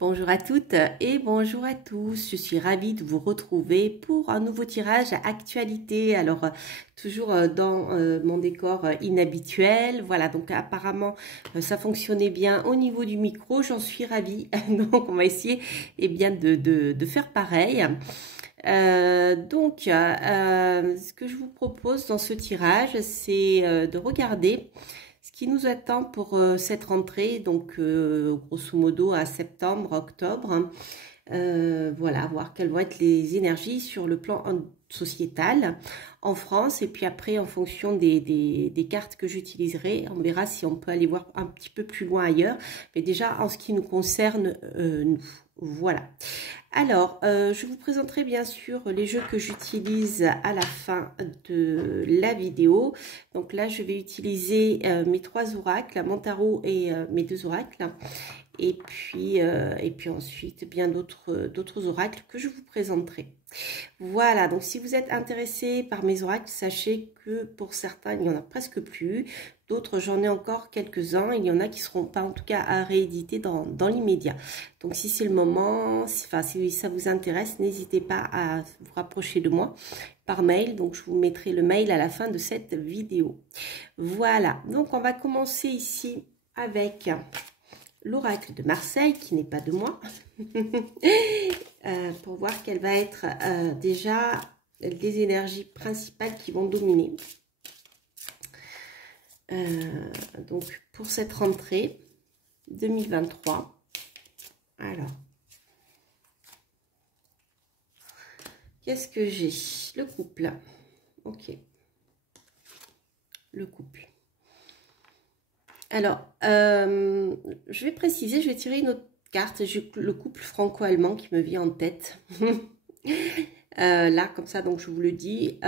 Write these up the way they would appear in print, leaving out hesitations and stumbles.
Bonjour à toutes et bonjour à tous. Je suis ravie de vous retrouver pour un nouveau tirage actualité. Alors, toujours dans mon décor inhabituel. Voilà, donc apparemment, ça fonctionnait bien au niveau du micro. J'en suis ravie. Donc, on va essayer bien, de faire pareil. Ce que je vous propose dans ce tirage, c'est de regarder ce qui nous attend pour cette rentrée, donc grosso modo à septembre, octobre. Voilà, voir quelles vont être les énergies sur le plan sociétal en France. Et puis après, en fonction des cartes que j'utiliserai, on verra si on peut aller voir un petit peu plus loin ailleurs. Mais déjà, en ce qui nous concerne, nous. Voilà. Alors, je vous présenterai bien sûr les jeux que j'utilise à la fin de la vidéo. Donc là, je vais utiliser mes 3 oracles, mon tarot et mes 2 oracles. Et puis ensuite, bien d'autres oracles que je vous présenterai. Voilà, donc si vous êtes intéressé par mes oracles, sachez que pour certains, il n'y en a presque plus. D'autres, j'en ai encore quelques-uns. Il y en a qui ne seront pas, en tout cas, à rééditer dans l'immédiat. Donc, si c'est le moment, si ça vous intéresse, n'hésitez pas à vous rapprocher de moi par mail. Donc, je vous mettrai le mail à la fin de cette vidéo. Voilà, donc on va commencer ici avec l'oracle de Marseille, qui n'est pas de moi, pour voir quelles vont être déjà les énergies principales qui vont dominer. Donc, pour cette rentrée 2023. Alors, qu'est-ce que j'ai? Le couple. Ok. Le couple. Alors, je vais préciser, je vais tirer une autre carte. J'ai le couple franco-allemand qui me vient en tête. Là, comme ça, donc je vous le dis.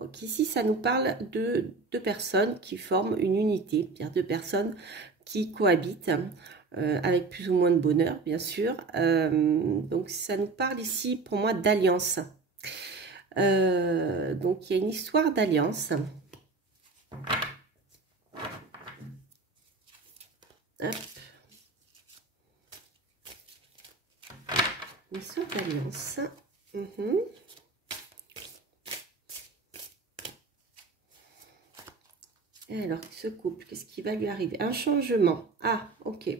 Donc ici, ça nous parle de 2 personnes qui forment une unité, c'est-à-dire 2 personnes qui cohabitent avec plus ou moins de bonheur, bien sûr. Donc, ça nous parle ici, pour moi, d'alliance. Donc, il y a une histoire d'alliance. Hop. Une histoire d'alliance. Et alors, ce couple, qu'est-ce qui va lui arriver? Un changement. Ah, ok.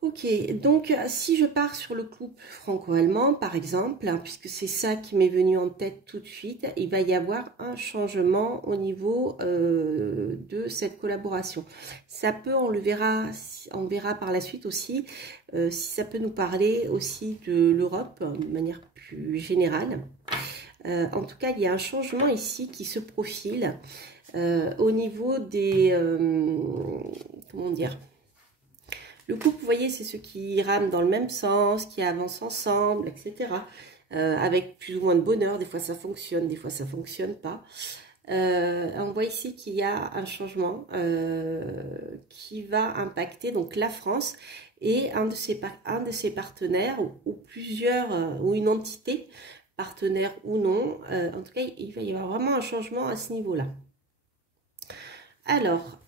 Ok, donc si je pars sur le couple franco-allemand, par exemple, puisque c'est ça qui m'est venu en tête tout de suite, il va y avoir un changement au niveau de cette collaboration. Ça peut, on verra par la suite aussi, si ça peut nous parler aussi de l'Europe de manière plus générale. En tout cas, il y a un changement ici qui se profile au niveau des... comment dire ? Le couple, vous voyez, c'est ceux qui rament dans le même sens, qui avancent ensemble, etc. Avec plus ou moins de bonheur. Des fois, ça fonctionne, des fois, ça ne fonctionne pas. On voit ici qu'il y a un changement qui va impacter donc la France et un de ses partenaires ou plusieurs, ou une entité, partenaire ou non. En tout cas, il va y avoir vraiment un changement à ce niveau-là. Alors,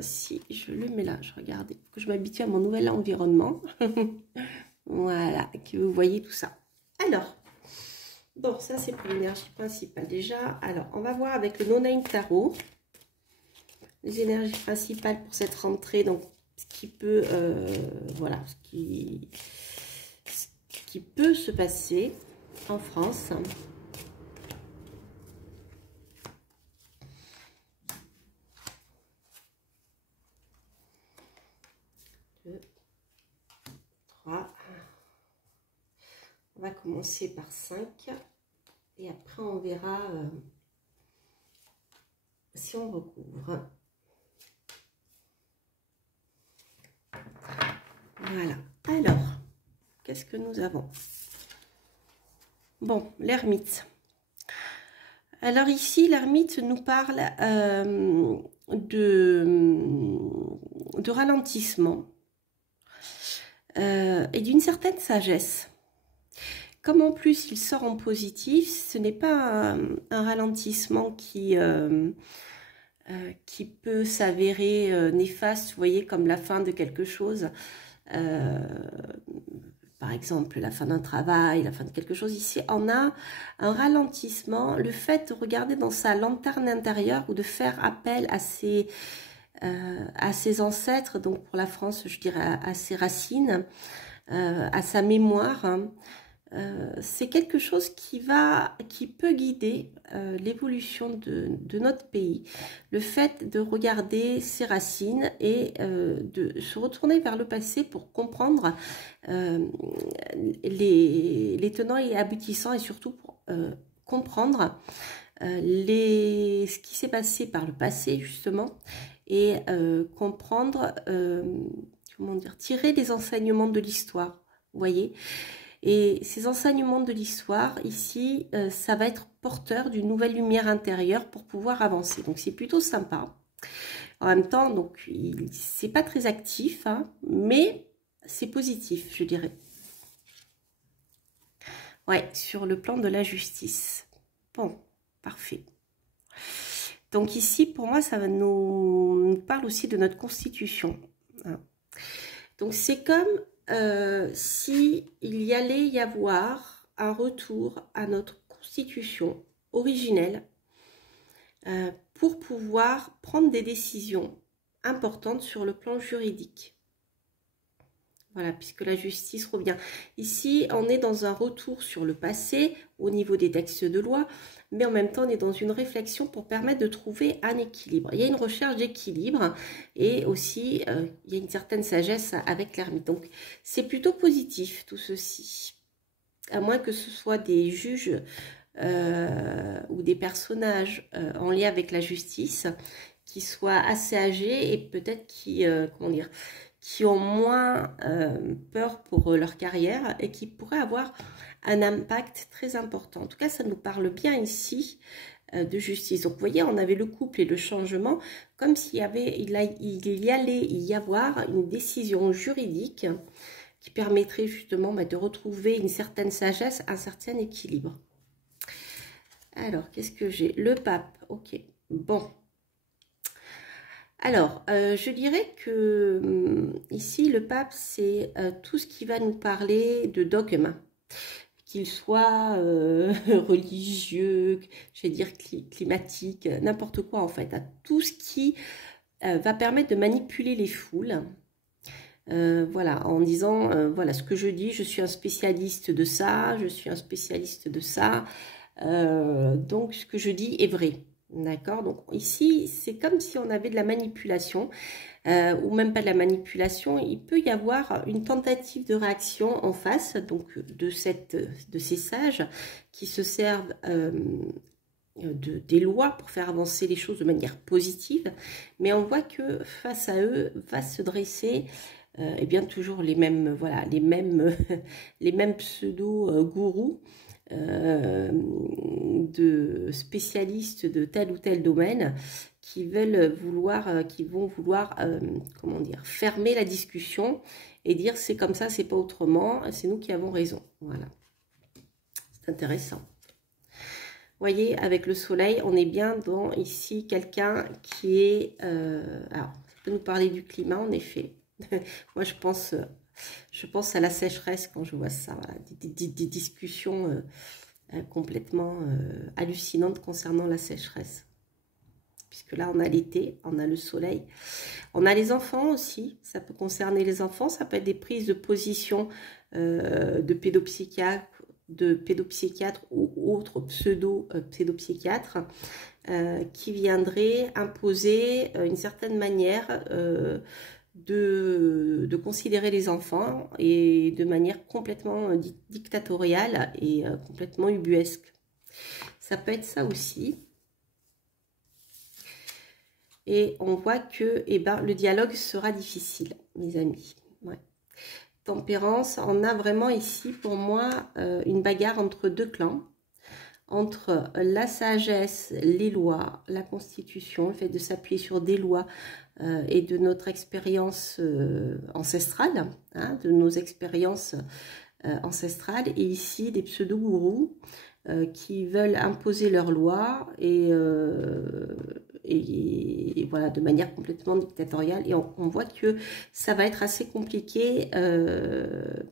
si je le mets là, je regarde, que je m'habitue à mon nouvel environnement. Voilà, que vous voyez tout ça. Alors, bon, ça c'est pour l'énergie principale déjà. Alors, on va voir avec le No Name Tarot les énergies principales pour cette rentrée. Donc, ce qui peut, voilà, ce qui peut se passer en France. 3. On va commencer par 5 et après on verra si on recouvre. Voilà. Alors, qu'est-ce que nous avons? Bon, l'ermite. Alors ici, l'ermite nous parle de ralentissement et d'une certaine sagesse. Comme en plus il sort en positif, ce n'est pas un ralentissement qui qui peut s'avérer néfaste, vous voyez, comme la fin de quelque chose. Par exemple, la fin d'un travail, la fin de quelque chose. Ici, on a un ralentissement. Le fait de regarder dans sa lanterne intérieure ou de faire appel à ses ancêtres, donc pour la France, je dirais à ses racines, à sa mémoire, hein. C'est quelque chose qui peut guider l'évolution de notre pays. Le fait de regarder ses racines et de se retourner vers le passé pour comprendre les tenants et aboutissants et surtout pour comprendre ce qui s'est passé par le passé justement et comprendre, comment dire, tirer les enseignements de l'histoire, vous voyez. Et ces enseignements de l'histoire, ici, ça va être porteur d'une nouvelle lumière intérieure pour pouvoir avancer. Donc, c'est plutôt sympa. En même temps, donc, c'est pas très actif, hein, mais c'est positif, je dirais. Ouais, sur le plan de la justice. Bon, parfait. Donc, ici, pour moi, ça nous parle aussi de notre constitution. Hein. Donc, c'est comme si il y allait y avoir un retour à notre constitution originelle pour pouvoir prendre des décisions importantes sur le plan juridique. Voilà, puisque la justice revient. Ici, on est dans un retour sur le passé au niveau des textes de loi, mais en même temps, on est dans une réflexion pour permettre de trouver un équilibre. Il y a une recherche d'équilibre et aussi, il y a une certaine sagesse avec l'ermite. Donc, c'est plutôt positif, tout ceci. À moins que ce soit des juges ou des personnages en lien avec la justice qui soient assez âgés et peut-être qui, comment dire, qui ont moins peur pour leur carrière et qui pourraient avoir un impact très important. En tout cas, ça nous parle bien ici de justice. Donc, vous voyez, on avait le couple et le changement, comme s'il y allait y avoir une décision juridique qui permettrait justement de retrouver une certaine sagesse, un certain équilibre. Alors, qu'est-ce que j'ai? Le pape, ok. Bon. Alors, je dirais que ici, le pape, c'est tout ce qui va nous parler de dogme, qu'il soit religieux, je vais dire climatique, n'importe quoi en fait, à tout ce qui va permettre de manipuler les foules. Voilà, en disant, voilà, ce que je dis, je suis un spécialiste de ça, je suis un spécialiste de ça, donc ce que je dis est vrai. D'accord, donc ici, c'est comme si on avait de la manipulation, ou même pas de la manipulation. Il peut y avoir une tentative de réaction en face, donc de ces sages qui se servent des lois pour faire avancer les choses de manière positive, mais on voit que face à eux va se dresser eh bien toujours les mêmes, voilà, les mêmes pseudo-gourous de spécialistes de tel ou tel domaine qui vont vouloir, comment dire, fermer la discussion et dire c'est comme ça, c'est pas autrement, c'est nous qui avons raison. Voilà, c'est intéressant. Vous voyez, avec le soleil, on est bien dans ici quelqu'un qui est, alors ça peut nous parler du climat en effet. Moi je pense à la sécheresse quand je vois ça, voilà, des discussions complètement hallucinantes concernant la sécheresse. Puisque là, on a l'été, on a le soleil. On a les enfants aussi, ça peut concerner les enfants, ça peut être des prises de position de pédopsychiatres ou autres pseudo-pédopsychiatres qui viendraient imposer une certaine manière de considérer les enfants et de manière complètement dictatoriale et complètement ubuesque. Ça peut être ça aussi. Et on voit que le dialogue sera difficile, mes amis. Ouais. Tempérance, on a vraiment ici, pour moi, une bagarre entre deux clans. Entre la sagesse, les lois, la constitution, le fait de s'appuyer sur des lois et de notre expérience ancestrale, hein, de nos expériences ancestrales, et ici des pseudo-gourous qui veulent imposer leurs lois et et voilà, de manière complètement dictatoriale. Et on voit que ça va être assez compliqué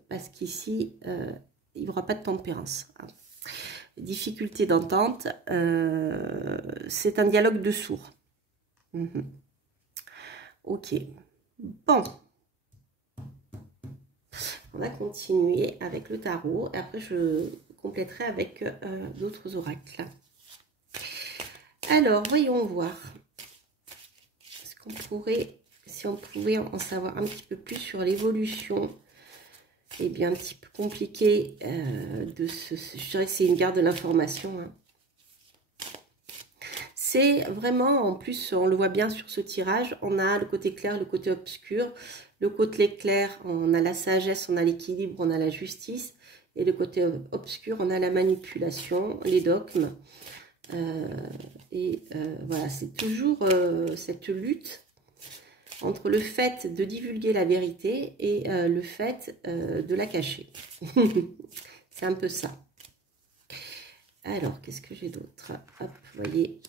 parce qu'ici, il n'y aura pas de tempérance. Hein. Difficulté d'entente, c'est un dialogue de sourds. Ok, bon. On va continuer avec le tarot. Et après, je compléterai avec d'autres oracles. Alors, voyons voir. Est-ce qu'on pourrait, si on pouvait en savoir un petit peu plus sur l'évolution, eh bien, un petit peu compliqué de ce... Je dirais que c'est une garde de l'information. Hein. C'est vraiment, en plus, on le voit bien sur ce tirage, on a le côté clair, le côté obscur. Le côté clair, on a la sagesse, on a l'équilibre, on a la justice. Et le côté obscur, on a la manipulation, les dogmes. Voilà, c'est toujours cette lutte entre le fait de divulguer la vérité et le fait de la cacher. C'est un peu ça. Alors, qu'est-ce que j'ai d'autre? Hop, vous voyez,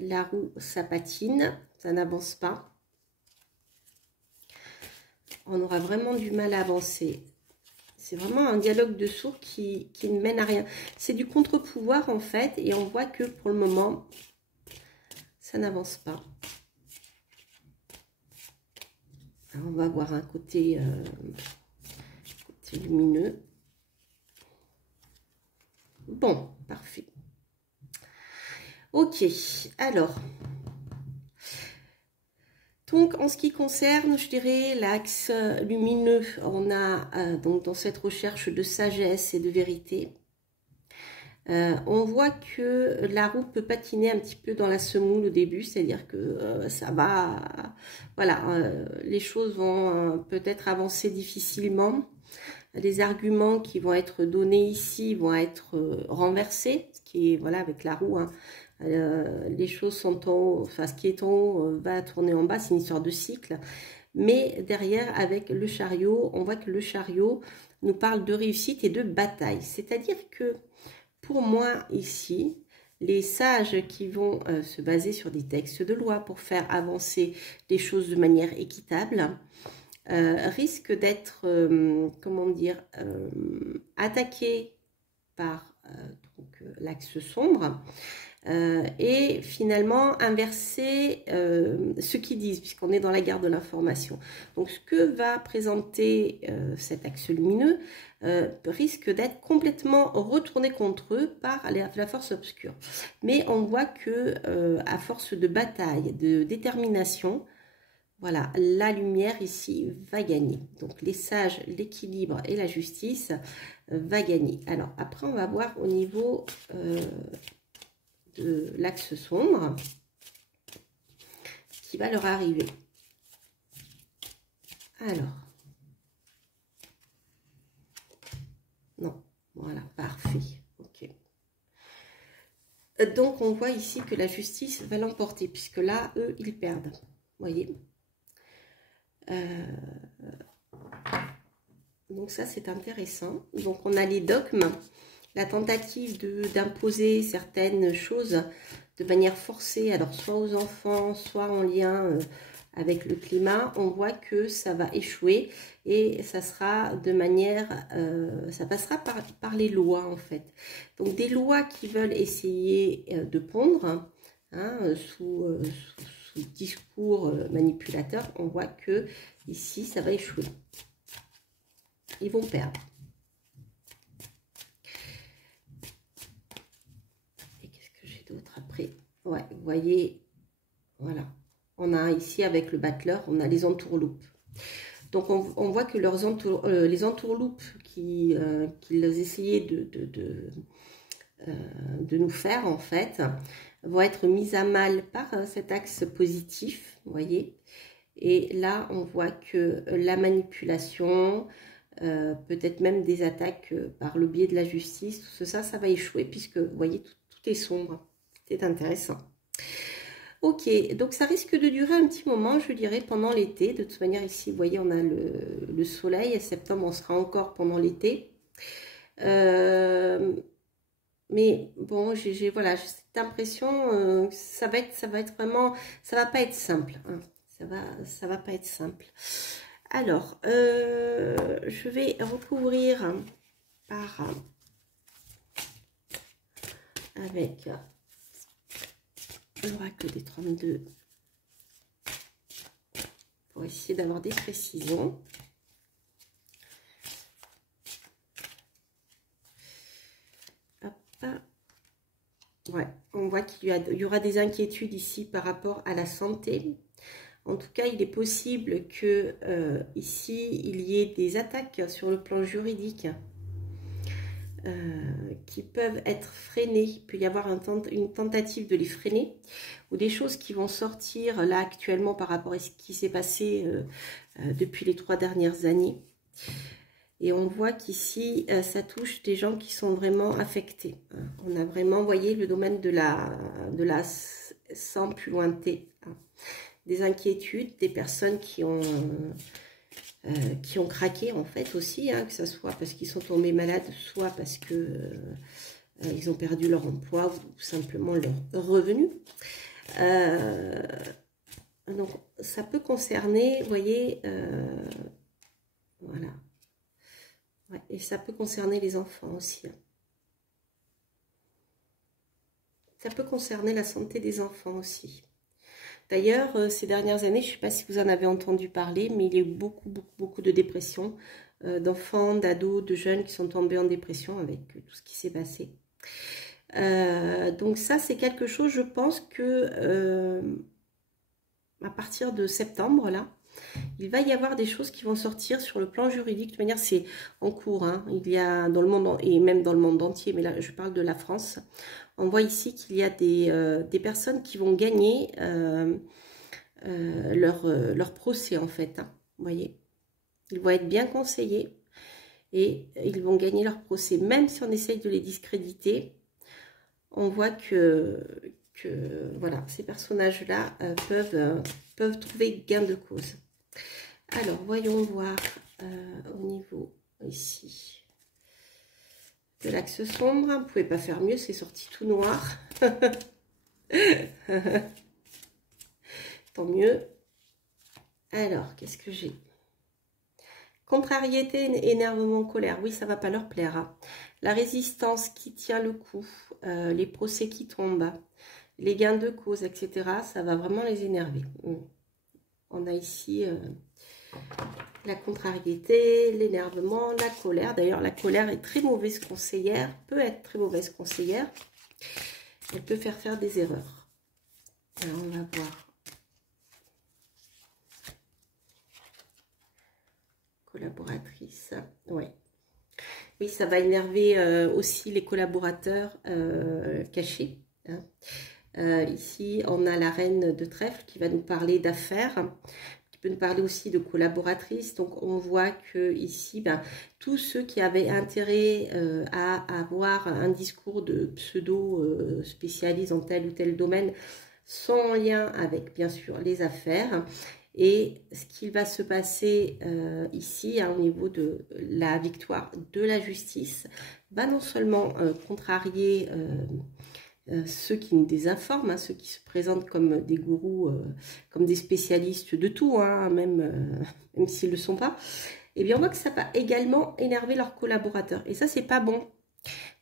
la roue, ça patine, ça n'avance pas. On aura vraiment du mal à avancer. C'est vraiment un dialogue de sourds qui ne mène à rien. C'est du contre-pouvoir en fait, et on voit que pour le moment, ça n'avance pas. Alors, on va avoir un côté lumineux. Bon, parfait. Ok, alors... Donc, en ce qui concerne, je dirais, l'axe lumineux, on a donc dans cette recherche de sagesse et de vérité, on voit que la roue peut patiner un petit peu dans la semoule au début, c'est-à-dire que ça va, voilà, les choses vont peut-être avancer difficilement. Les arguments qui vont être donnés ici vont être renversés, ce qui est, voilà, avec la roue, hein. Les choses sont en haut, enfin ce qui est en haut va tourner en bas, c'est une histoire de cycle. Mais derrière, avec le chariot, on voit que le chariot nous parle de réussite et de bataille. C'est-à-dire que pour moi ici, les sages qui vont se baser sur des textes de loi pour faire avancer les choses de manière équitable, risquent d'être, comment dire, attaqués par l'axe sombre. Et finalement inverser ce qu'ils disent, puisqu'on est dans la guerre de l'information. Donc ce que va présenter cet axe lumineux risque d'être complètement retourné contre eux par la force obscure. Mais on voit que à force de bataille, de détermination, voilà, la lumière ici va gagner. Donc les sages, l'équilibre et la justice va gagner. Alors après on va voir au niveau... de l'axe sombre qui va leur arriver. Alors, non, voilà, parfait, ok. Donc on voit ici que la justice va l'emporter, puisque là, eux, ils perdent, voyez. Donc ça, c'est intéressant. Donc on a les dogmes, la tentative d'imposer certaines choses de manière forcée, alors soit aux enfants, soit en lien avec le climat, on voit que ça va échouer et ça sera de manière, ça passera par les lois en fait. Donc des lois qui veulent essayer de pondre hein, sous discours manipulateur, on voit que ici ça va échouer. Ils vont perdre. D'autres après, ouais, vous voyez, voilà, on a ici avec le battleur, on a les entourloupes. Donc on voit que les entourloupes qu'ils essayaient de nous faire en fait, vont être mises à mal par cet axe positif, vous voyez. Et là on voit que la manipulation, peut-être même des attaques par le biais de la justice, tout ça, ça va échouer puisque vous voyez tout est sombre. C'est intéressant. Ok, donc ça risque de durer un petit moment, je dirais, pendant l'été. De toute manière, ici, vous voyez, on a le soleil. À septembre, on sera encore pendant l'été. Mais bon, voilà, j'ai cette impression que ça va être vraiment, ça va pas être simple, hein. Ça va pas être simple. Alors, je vais recouvrir par avec l'oracle des 32 pour essayer d'avoir des précisions. Hop. Ouais, on voit qu'il y aura des inquiétudes ici par rapport à la santé. En tout cas, il est possible que ici, il y ait des attaques sur le plan juridique qui peuvent être freinées. Il peut y avoir une tentative de les freiner ou des choses qui vont sortir là actuellement par rapport à ce qui s'est passé depuis les 3 dernières années. Et on voit qu'ici, ça touche des gens qui sont vraiment affectés. On a vraiment, vous voyez, le domaine de la sang plus lointain. Des inquiétudes, des personnes qui ont craqué en fait aussi, hein, que ce soit parce qu'ils sont tombés malades, soit parce que ils ont perdu leur emploi ou simplement leur revenu. Donc ça peut concerner, vous voyez, voilà. Ouais, et ça peut concerner les enfants aussi, hein. Ça peut concerner la santé des enfants aussi. D'ailleurs, ces dernières années, je ne sais pas si vous en avez entendu parler, mais il y a eu beaucoup de dépressions, d'enfants, d'ados, de jeunes qui sont tombés en dépression avec tout ce qui s'est passé. Donc ça, c'est quelque chose, je pense que à partir de septembre, là, il va y avoir des choses qui vont sortir sur le plan juridique. De toute manière, c'est en cours, hein. Il y a dans le monde, et même dans le monde entier, mais là, je parle de la France. On voit ici qu'il y a des personnes qui vont gagner leur procès, en fait, hein. Vous voyez, ils vont être bien conseillés et ils vont gagner leur procès. Même si on essaye de les discréditer, on voit que voilà, ces personnages-là peuvent trouver gain de cause. Alors, voyons voir au niveau ici de l'axe sombre. Vous ne pouvez pas faire mieux, c'est sorti tout noir. Tant mieux. Alors, qu'est-ce que j'ai? Contrariété, énervement, colère. Oui, ça ne va pas leur plaire, hein. La résistance qui tient le coup, les procès qui tombent, les gains de cause, etc. Ça va vraiment les énerver. On a ici la contrariété, l'énervement, la colère. D'ailleurs, la colère est très mauvaise conseillère, peut être très mauvaise conseillère. Elle peut faire des erreurs. Alors, on va voir. Collaboratrice, ouais. Oui, ça va énerver aussi les collaborateurs cachés, hein. Ici, on a la reine de trèfle qui va nous parler d'affaires, qui peut nous parler aussi de collaboratrices. Donc, on voit que ici, ben, tous ceux qui avaient intérêt à avoir un discours de pseudo spécialiste dans tel ou tel domaine sont en lien avec, bien sûr, les affaires. Et ce qui va se passer ici, hein, au niveau de la victoire de la justice, va non seulement contrarier ceux qui nous désinforment, hein, ceux qui se présentent comme des gourous, comme des spécialistes de tout, hein, même s'ils ne le sont pas, et bien on voit que ça va également énerver leurs collaborateurs. Et ça, c'est pas bon,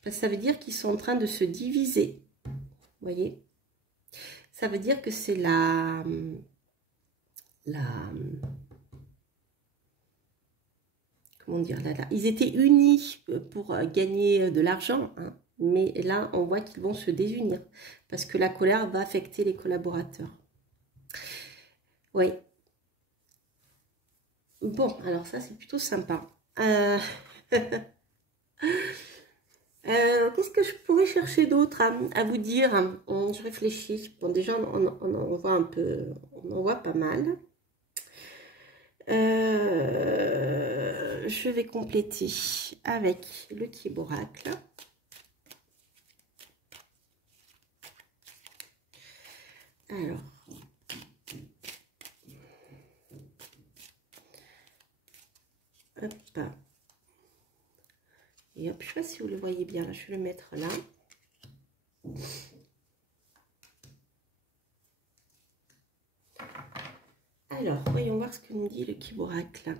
parce que ça veut dire qu'ils sont en train de se diviser. Vous voyez? Ça veut dire que c'est comment dire, ils étaient unis pour gagner de l'argent, hein, mais là, on voit qu'ils vont se désunir parce que la colère va affecter les collaborateurs. Oui. Bon, alors ça, c'est plutôt sympa. Qu'est-ce que je pourrais chercher d'autre à vous dire? Je réfléchis. Bon, déjà, on en voit un peu, on en voit pas mal. Je vais compléter avec le Kiboracle. Alors, hop. Et hop, je ne sais pas si vous le voyez bien, là, je vais le mettre là. Alors, voyons voir ce que nous dit le Kiborak là.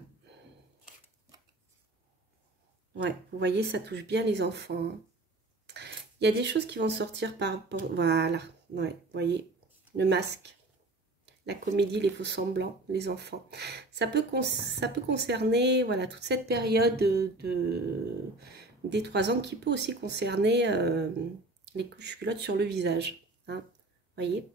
Ouais, vous voyez, ça touche bien les enfants. Hein. Il y a des choses qui vont sortir par rapport... Voilà, ouais, vous voyez, le masque, la comédie, les faux-semblants, les enfants. Ça peut concerner, voilà, toute cette période des 3 ans qui peut aussi concerner les couches-culottes sur le visage. Hein, voyez.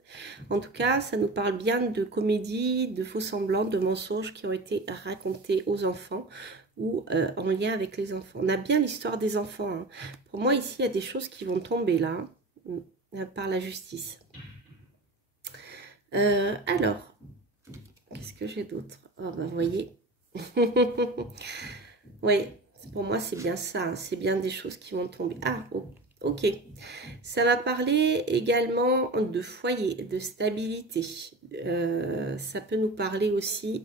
En tout cas, ça nous parle bien de comédie, de faux-semblants, de mensonges qui ont été racontés aux enfants ou en lien avec les enfants. On a bien l'histoire des enfants. Hein. Pour moi, ici, il y a des choses qui vont tomber là, par la justice. Alors, qu'est-ce que j'ai d'autre? Oh, ben, vous voyez. Oui, pour moi, c'est bien ça. Hein. C'est bien des choses qui vont tomber. Ah, ok. Ça va parler également de foyer, de stabilité. Ça peut nous parler aussi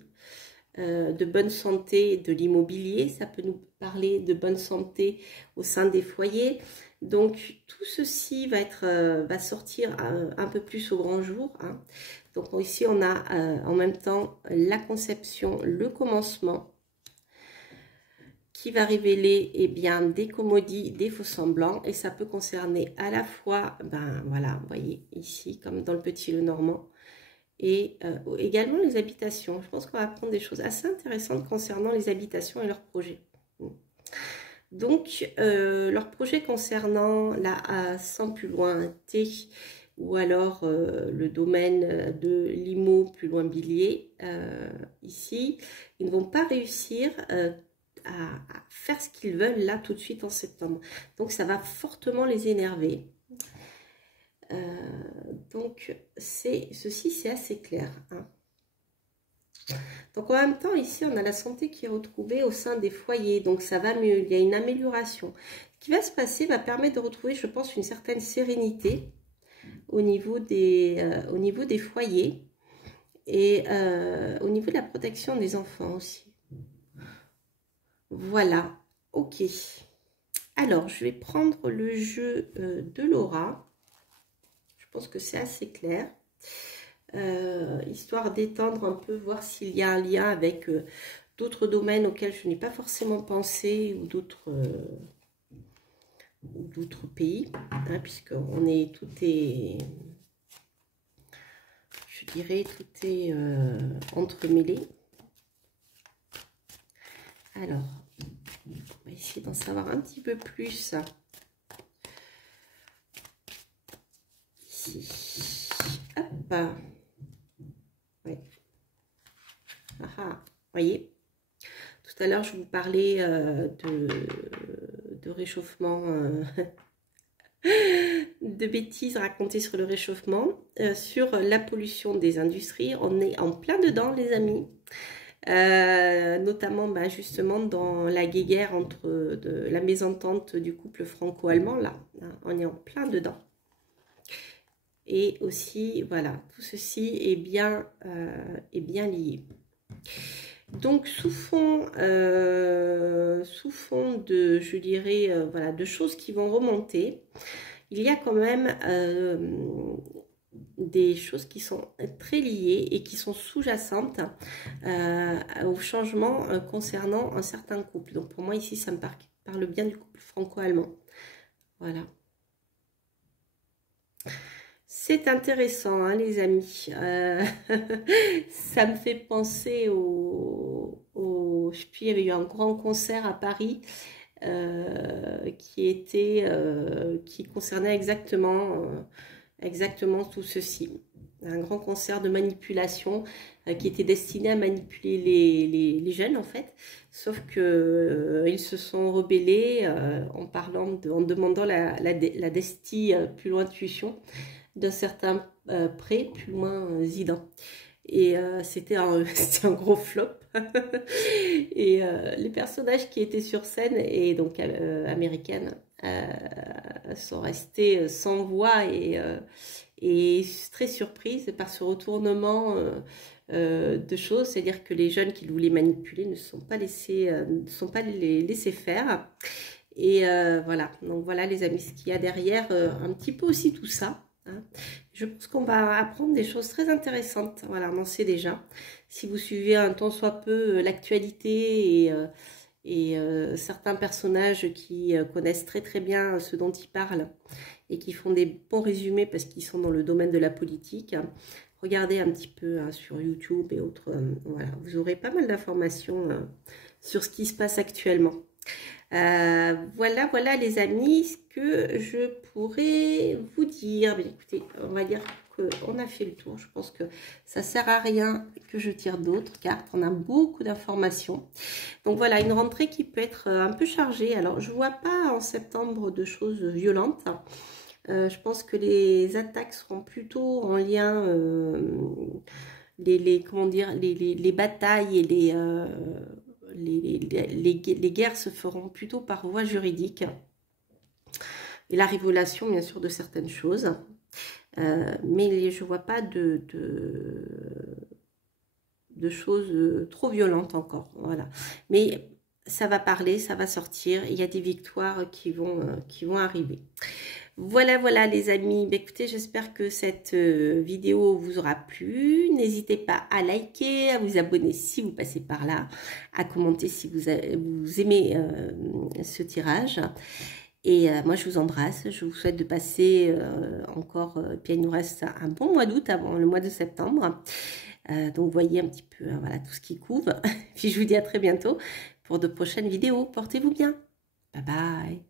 de bonne santé de l'immobilier, ça peut nous parler de bonne santé au sein des foyers. Donc tout ceci va sortir un peu plus au grand jour. Hein. Donc ici on a en même temps la conception, le commencement qui va révéler bien des commodies, des faux-semblants et ça peut concerner à la fois, ben voilà, vous voyez ici comme dans le Petit Lenormand, et également les habitations. Je pense qu'on va apprendre des choses assez intéressantes concernant les habitations et leurs projets. Donc, leurs projets concernant la 100 plus loin T ou alors le domaine de l'IMO plus loin Bilier, ici, ils ne vont pas réussir à faire ce qu'ils veulent là tout de suite en septembre. Donc, ça va fortement les énerver. Donc ceci c'est assez clair. Hein. Donc en même temps ici on a la santé qui est retrouvée au sein des foyers, donc ça va mieux, il y a une amélioration. Ce qui va se passer va permettre de retrouver, je pense, une certaine sérénité au niveau des foyers et au niveau de la protection des enfants aussi. Voilà, ok. Alors je vais prendre le jeu de Laura. Je pense que c'est assez clair, histoire d'étendre un peu, voir s'il y a un lien avec d'autres domaines auxquels je n'ai pas forcément pensé ou d'autres pays, hein, puisque tout est, je dirais, tout est entremêlé. Alors, on va essayer d'en savoir un petit peu plus. Hop. Ouais. Ah, voyez. Tout à l'heure, je vous parlais de réchauffement, de bêtises racontées sur le réchauffement, sur la pollution des industries. On est en plein dedans, les amis. Notamment justement dans la guéguerre entre la mésentente du couple franco-allemand. Là, hein, on est en plein dedans. Et aussi, voilà, tout ceci est bien lié. Donc, sous fond de, je dirais, voilà, de choses qui vont remonter, il y a quand même des choses qui sont très liées et qui sont sous-jacentes au changement concernant un certain couple. Donc, pour moi, ici, ça me parle bien du couple franco-allemand. Voilà. C'est intéressant, hein, les amis. Ça me fait penser je sais plus, il y avait eu un grand concert à Paris qui concernait exactement tout ceci. Un grand concert de manipulation qui était destiné à manipuler les jeunes en fait. Sauf que ils se sont rebellés en demandant la destie plus loin tuition d'un certain prêt, plus loin Zidane. Et c'était un gros flop. Et les personnages qui étaient sur scène, et donc américaines, sont restés sans voix et très surprises par ce retournement de choses. C'est-à-dire que les jeunes qui voulaient manipuler ne sont pas laissés faire. Et voilà, donc voilà les amis, ce qu'il y a derrière un petit peu aussi tout ça. Hein. Je pense qu'on va apprendre des choses très intéressantes. Voilà, on en sait déjà. Si vous suivez un tant soit peu l'actualité et certains personnages qui connaissent très très bien ce dont ils parlent et qui font des bons résumés parce qu'ils sont dans le domaine de la politique, regardez un petit peu hein, sur YouTube et autres. Voilà, vous aurez pas mal d'informations sur ce qui se passe actuellement. Voilà les amis, ce que je pourrais vous dire. Mais écoutez, on va dire qu'on a fait le tour. Je pense que ça sert à rien que je tire d'autres cartes. On a beaucoup d'informations. Donc voilà, une rentrée qui peut être un peu chargée. Alors, je vois pas en septembre de choses violentes. Je pense que les attaques seront plutôt en lien, comment dire, les batailles et les guerres se feront plutôt par voie juridique et la révélation bien sûr de certaines choses, mais je vois pas de choses trop violentes encore, voilà. Mais ça va parler, ça va sortir, il y a des victoires qui vont arriver. Voilà les amis, bah, écoutez, j'espère que cette vidéo vous aura plu. N'hésitez pas à liker, à vous abonner si vous passez par là, à commenter si vous aimez ce tirage. Et moi, je vous embrasse. Je vous souhaite de passer encore, puis il nous reste un bon mois d'août avant le mois de septembre. Donc, voyez un petit peu voilà, tout ce qui couvre. Puis, je vous dis à très bientôt pour de prochaines vidéos. Portez-vous bien. Bye bye.